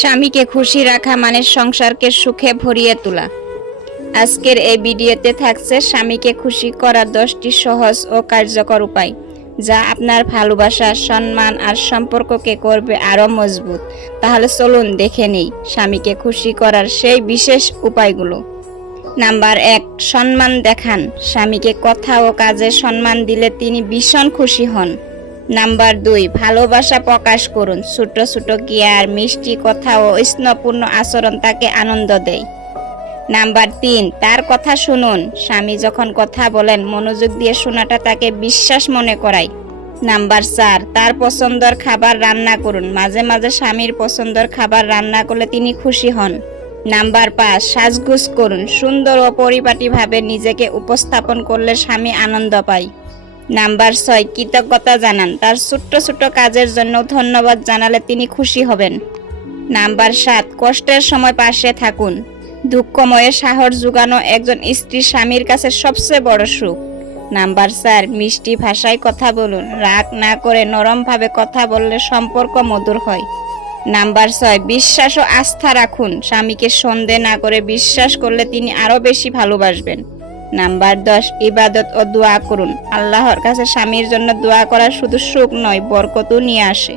স্বামীকে খুশি রাখা মানে সংসারকে সুখে ভরিয়ে তোলা। আজকের এই ভিডিওতে থাকছে স্বামীকে খুশি করার দশটি সহজ ও কার্যকর উপায়, যা আপনার ভালোবাসা, সম্মান আর সম্পর্ককে করবে আরও মজবুত। তাহলে চলুন দেখে নেই স্বামীকে খুশি করার সেই বিশেষ উপায়গুলো। নাম্বার এক, সম্মান দেখান। স্বামীকে কথা ও কাজে সম্মান দিলে তিনি ভীষণ খুশি হন। নাম্বার দুই, ভালোবাসা প্রকাশ করুন। ছোট ছোট গিয়ার মিষ্টি কথা ও স্নেহপূর্ণ আচরণ তাকে আনন্দ দেয়। নাম্বার তিন, তার কথা শুনুন। স্বামী যখন কথা বলেন, মনোযোগ দিয়ে শোনাটা তাকে বিশ্বাস মনে করায়। নাম্বার চার, তার পছন্দর খাবার রান্না করুন। মাঝে মাঝে স্বামীর পছন্দর খাবার রান্না করলে তিনি খুশি হন। নাম্বার পাঁচ, সাজগুজ করুন। সুন্দর ও পরিপাটিভাবে নিজেকে উপস্থাপন করলে স্বামী আনন্দ পায়। নাম্বার ছয়, কৃতজ্ঞতা জানান। তার ছোট্ট ছোট্ট কাজের জন্য ধন্যবাদ জানালে তিনি খুশি হবেন। নাম্বার সাত, কষ্টের সময় পাশে থাকুন। দুঃখময়ে সাহস জোগানো একজন স্ত্রী স্বামীর কাছে সবচেয়ে বড় সুখ। নাম্বার চার, মিষ্টি ভাষায় কথা বলুন। রাগ না করে নরমভাবে কথা বললে সম্পর্ক মধুর হয়। নাম্বার ছয়, বিশ্বাস ও আস্থা রাখুন। স্বামীকে সন্দেহ না করে বিশ্বাস করলে তিনি আরও বেশি ভালোবাসবেন। নাম্বার দশ, ইবাদত ও দোয়া করুন। আল্লাহর কাছে স্বামীর জন্য দোয়া করা শুধু সুখ নয়, বরকতও নিয়ে আসে।